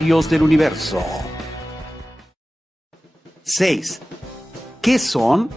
del universo. 6. ¿Qué son?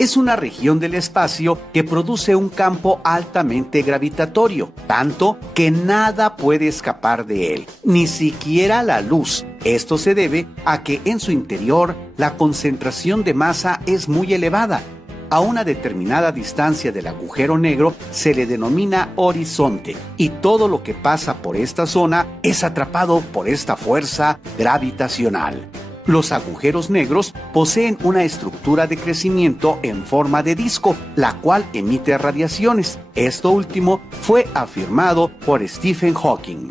Es una región del espacio que produce un campo altamente gravitatorio, tanto que nada puede escapar de él, ni siquiera la luz. Esto se debe a que en su interior la concentración de masa es muy elevada. A una determinada distancia del agujero negro se le denomina horizonte, y todo lo que pasa por esta zona es atrapado por esta fuerza gravitacional. Los agujeros negros poseen una estructura de crecimiento en forma de disco, la cual emite radiaciones. Esto último fue afirmado por Stephen Hawking.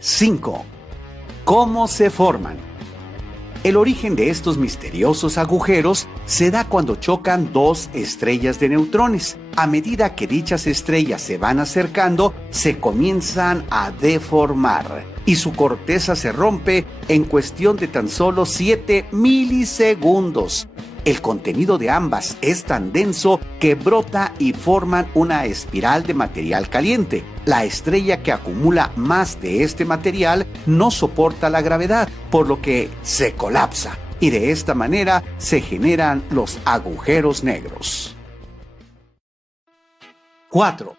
5. ¿Cómo se forman? El origen de estos misteriosos agujeros se da cuando chocan dos estrellas de neutrones. A medida que dichas estrellas se van acercando, se comienzan a deformar y su corteza se rompe en cuestión de tan solo 7 milisegundos. El contenido de ambas es tan denso que brota y forman una espiral de material caliente. La estrella que acumula más de este material no soporta la gravedad, por lo que se colapsa, y de esta manera se generan los agujeros negros. 4.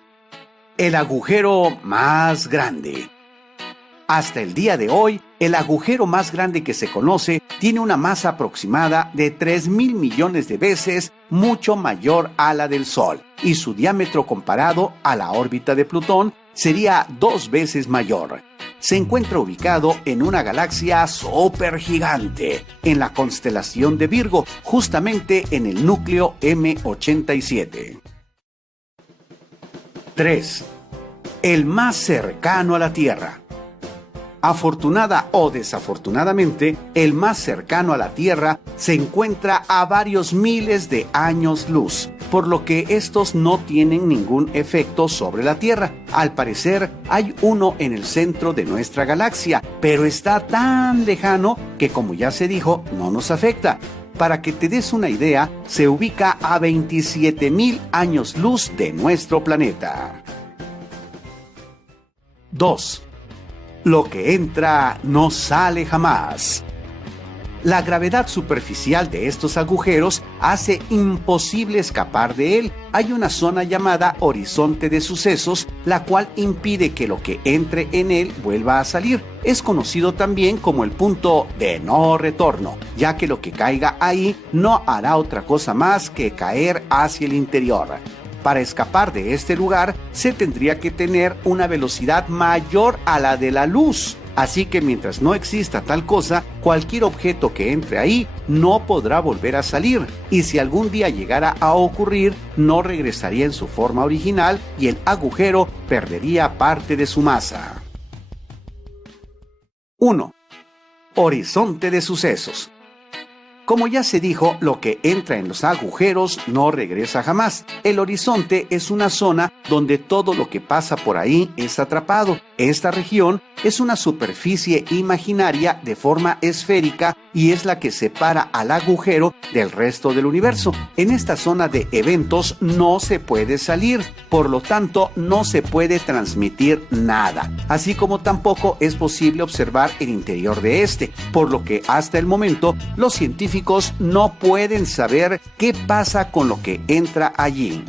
El agujero más grande. Hasta el día de hoy, el agujero más grande que se conoce tiene una masa aproximada de 3.000 millones de veces mucho mayor a la del Sol, y su diámetro comparado a la órbita de Plutón sería 2 veces mayor. Se encuentra ubicado en una galaxia supergigante, en la constelación de Virgo, justamente en el núcleo M87. 3. El más cercano a la Tierra. Afortunada o desafortunadamente, el más cercano a la Tierra se encuentra a varios miles de años luz, por lo que estos no tienen ningún efecto sobre la Tierra. Al parecer, hay uno en el centro de nuestra galaxia, pero está tan lejano que, como ya se dijo, no nos afecta. Para que te des una idea, se ubica a 27.000 años luz de nuestro planeta. 2. Lo que entra no sale jamás. La gravedad superficial de estos agujeros hace imposible escapar de él. Hay una zona llamada horizonte de sucesos, la cual impide que lo que entre en él vuelva a salir. Es conocido también como el punto de no retorno, ya que lo que caiga ahí no hará otra cosa más que caer hacia el interior. Para escapar de este lugar, se tendría que tener una velocidad mayor a la de la luz. Así que mientras no exista tal cosa, cualquier objeto que entre ahí no podrá volver a salir. Y si algún día llegara a ocurrir, no regresaría en su forma original y el agujero perdería parte de su masa. 1. Horizonte de sucesos. Como ya se dijo, lo que entra en los agujeros no regresa jamás. El horizonte es una zona donde todo lo que pasa por ahí es atrapado. Esta región es una superficie imaginaria de forma esférica y es la que separa al agujero del resto del universo. En esta zona de eventos no se puede salir, por lo tanto no se puede transmitir nada, así como tampoco es posible observar el interior de este, por lo que hasta el momento los científicos no pueden saber qué pasa con lo que entra allí.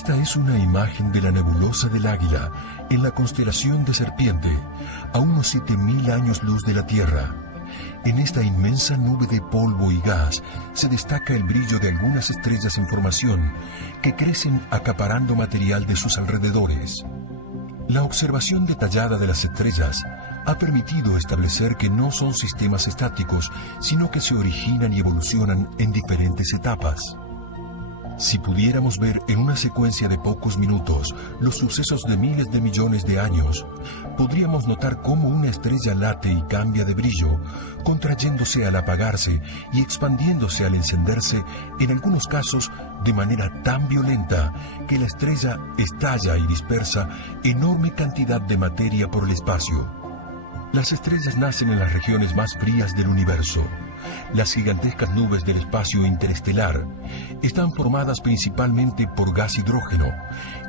Esta es una imagen de la nebulosa del Águila en la constelación de Serpiente, a unos 7.000 años luz de la Tierra. En esta inmensa nube de polvo y gas se destaca el brillo de algunas estrellas en formación que crecen acaparando material de sus alrededores. La observación detallada de las estrellas ha permitido establecer que no son sistemas estáticos, sino que se originan y evolucionan en diferentes etapas. Si pudiéramos ver en una secuencia de pocos minutos los sucesos de miles de millones de años, podríamos notar cómo una estrella late y cambia de brillo, contrayéndose al apagarse y expandiéndose al encenderse, en algunos casos de manera tan violenta que la estrella estalla y dispersa enorme cantidad de materia por el espacio. Las estrellas nacen en las regiones más frías del universo. Las gigantescas nubes del espacio interestelar están formadas principalmente por gas hidrógeno,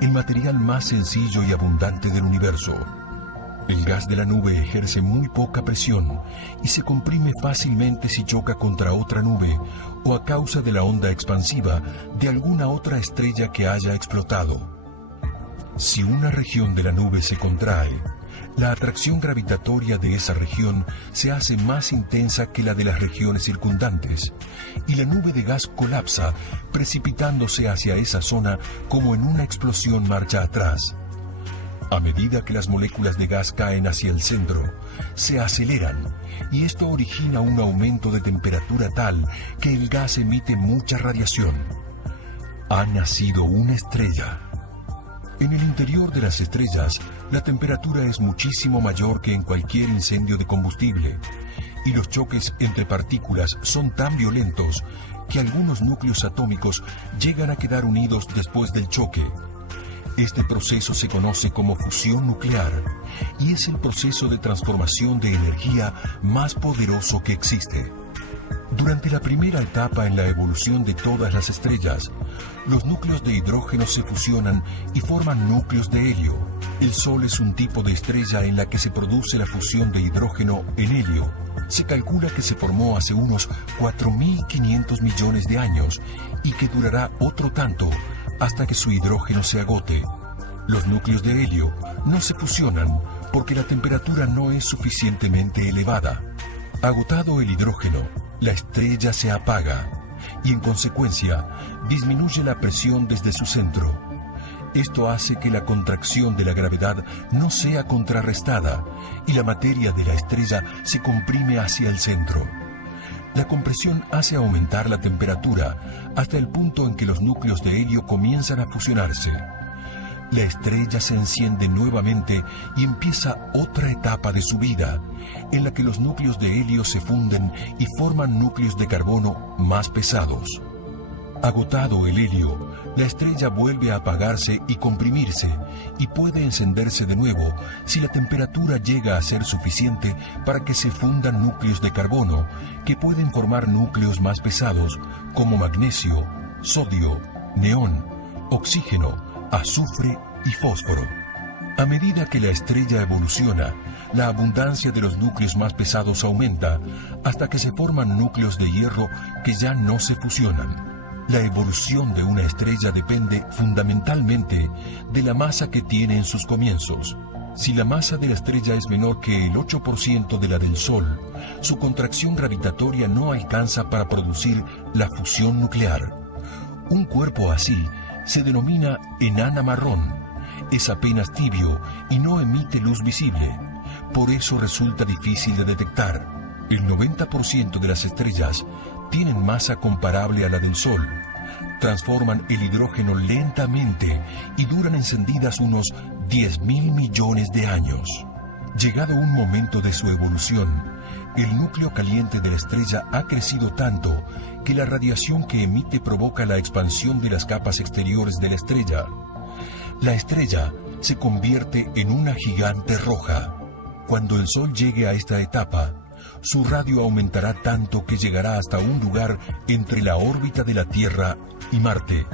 el material más sencillo y abundante del universo. El gas de la nube ejerce muy poca presión y se comprime fácilmente si choca contra otra nube o a causa de la onda expansiva de alguna otra estrella que haya explotado. Si una región de la nube se contrae, la atracción gravitatoria de esa región se hace más intensa que la de las regiones circundantes, y la nube de gas colapsa, precipitándose hacia esa zona como en una explosión marcha atrás. A medida que las moléculas de gas caen hacia el centro, se aceleran, y esto origina un aumento de temperatura tal que el gas emite mucha radiación. Ha nacido una estrella. En el interior de las estrellas, la temperatura es muchísimo mayor que en cualquier incendio de combustible, y los choques entre partículas son tan violentos que algunos núcleos atómicos llegan a quedar unidos después del choque. Este proceso se conoce como fusión nuclear, y es el proceso de transformación de energía más poderoso que existe. Durante la primera etapa en la evolución de todas las estrellas, los núcleos de hidrógeno se fusionan y forman núcleos de helio. El Sol es un tipo de estrella en la que se produce la fusión de hidrógeno en helio. Se calcula que se formó hace unos 4.500 millones de años y que durará otro tanto hasta que su hidrógeno se agote. Los núcleos de helio no se fusionan porque la temperatura no es suficientemente elevada. Agotado el hidrógeno, la estrella se apaga y en consecuencia disminuye la presión desde su centro. Esto hace que la contracción de la gravedad no sea contrarrestada y la materia de la estrella se comprime hacia el centro. La compresión hace aumentar la temperatura hasta el punto en que los núcleos de helio comienzan a fusionarse. La estrella se enciende nuevamente y empieza otra etapa de su vida, en la que los núcleos de helio se funden y forman núcleos de carbono más pesados. Agotado el helio, la estrella vuelve a apagarse y comprimirse, y puede encenderse de nuevo si la temperatura llega a ser suficiente para que se fundan núcleos de carbono, que pueden formar núcleos más pesados, como magnesio, sodio, neón, oxígeno, azufre y fósforo. A medida que la estrella evoluciona, la abundancia de los núcleos más pesados aumenta hasta que se forman núcleos de hierro que ya no se fusionan. La evolución de una estrella depende fundamentalmente de la masa que tiene en sus comienzos. Si la masa de la estrella es menor que el 8% de la del Sol, su contracción gravitatoria no alcanza para producir la fusión nuclear. Un cuerpo así se denomina enana marrón. Es apenas tibio y no emite luz visible. Por eso resulta difícil de detectar. El 90% de las estrellas tienen masa comparable a la del Sol. Transforman el hidrógeno lentamente y duran encendidas unos 10.000 millones de años. Llegado un momento de su evolución, el núcleo caliente de la estrella ha crecido tanto que la radiación que emite provoca la expansión de las capas exteriores de la estrella. La estrella se convierte en una gigante roja. Cuando el Sol llegue a esta etapa, su radio aumentará tanto que llegará hasta un lugar entre la órbita de la Tierra y Marte.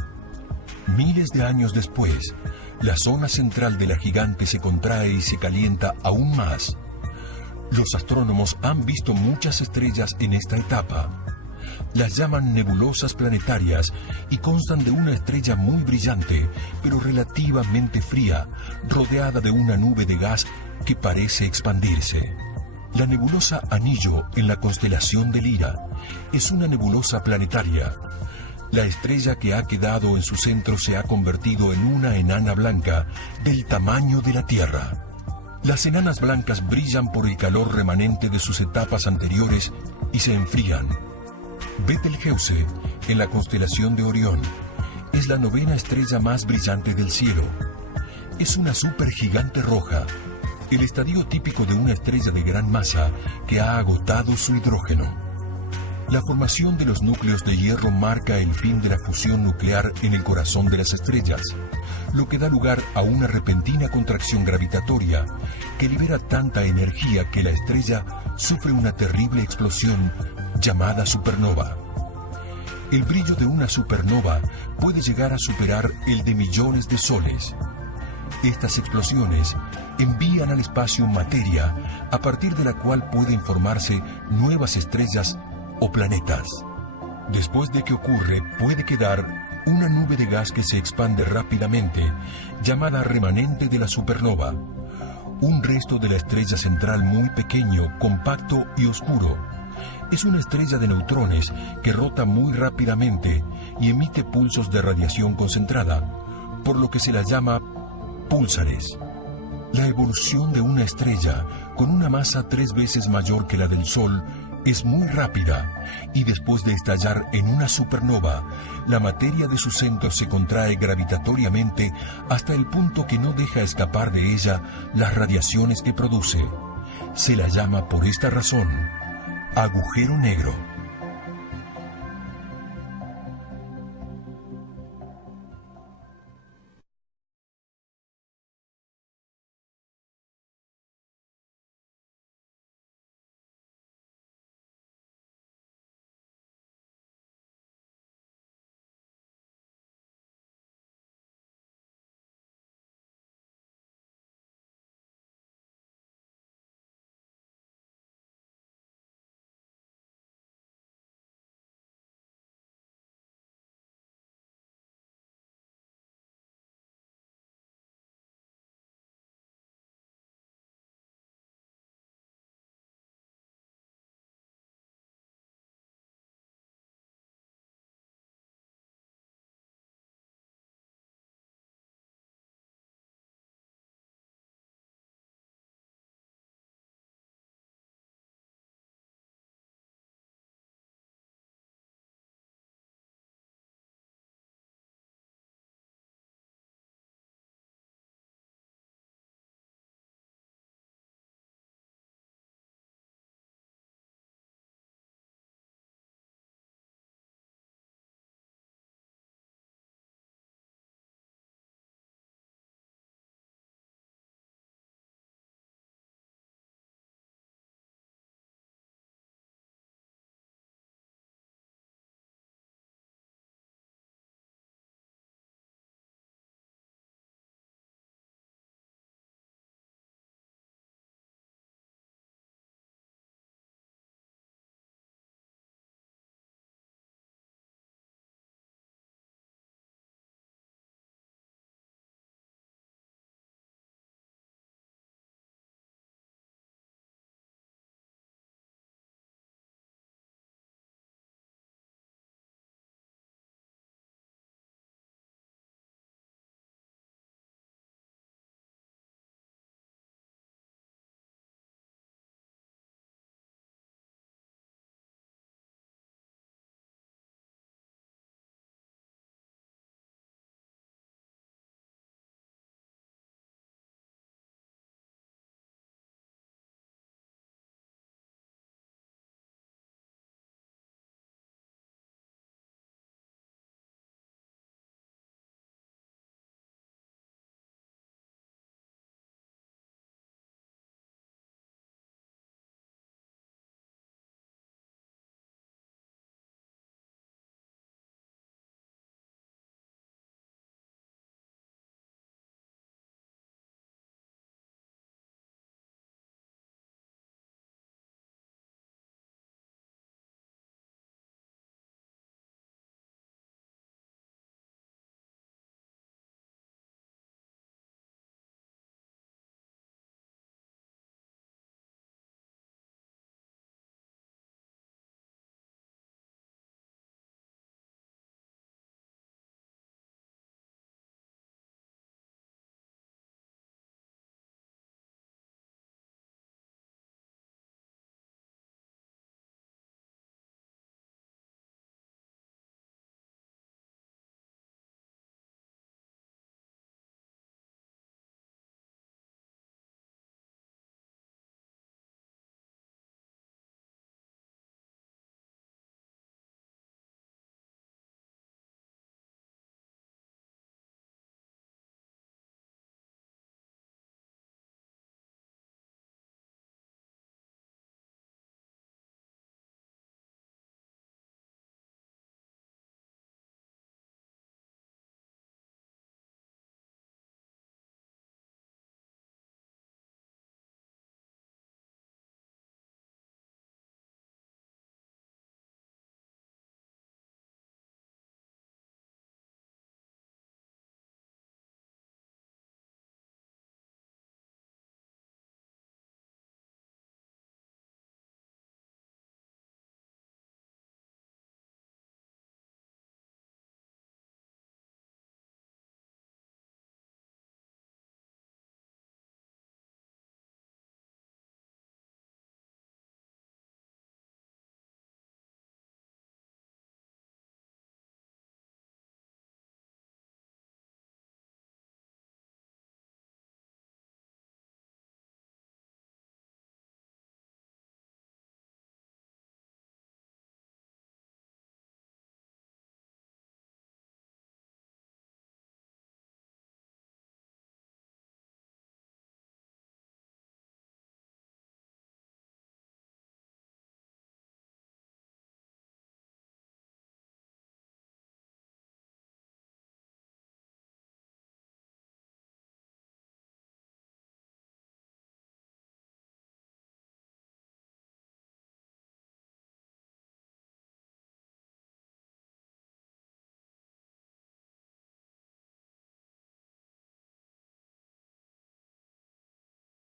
Miles de años después, la zona central de la gigante se contrae y se calienta aún más. Los astrónomos han visto muchas estrellas en esta etapa. Las llaman nebulosas planetarias y constan de una estrella muy brillante, pero relativamente fría, rodeada de una nube de gas que parece expandirse. La nebulosa Anillo en la constelación de Lira es una nebulosa planetaria. La estrella que ha quedado en su centro se ha convertido en una enana blanca del tamaño de la Tierra. Las enanas blancas brillan por el calor remanente de sus etapas anteriores y se enfrían. Betelgeuse, en la constelación de Orión, es la novena estrella más brillante del cielo. Es una supergigante roja, el estadio típico de una estrella de gran masa que ha agotado su hidrógeno. La formación de los núcleos de hierro marca el fin de la fusión nuclear en el corazón de las estrellas, lo que da lugar a una repentina contracción gravitatoria que libera tanta energía que la estrella sufre una terrible explosión llamada supernova. El brillo de una supernova puede llegar a superar el de millones de soles. Estas explosiones envían al espacio materia a partir de la cual pueden formarse nuevas estrellas o planetas. Después de que ocurre, puede quedar una nube de gas que se expande rápidamente, llamada remanente de la supernova, un resto de la estrella central muy pequeño, compacto y oscuro. Es una estrella de neutrones que rota muy rápidamente y emite pulsos de radiación concentrada, por lo que se la llama púlsares. La evolución de una estrella con una masa 3 veces mayor que la del Sol es muy rápida, y después de estallar en una supernova, la materia de su centro se contrae gravitatoriamente hasta el punto que no deja escapar de ella las radiaciones que produce. Se la llama por esta razón agujero negro.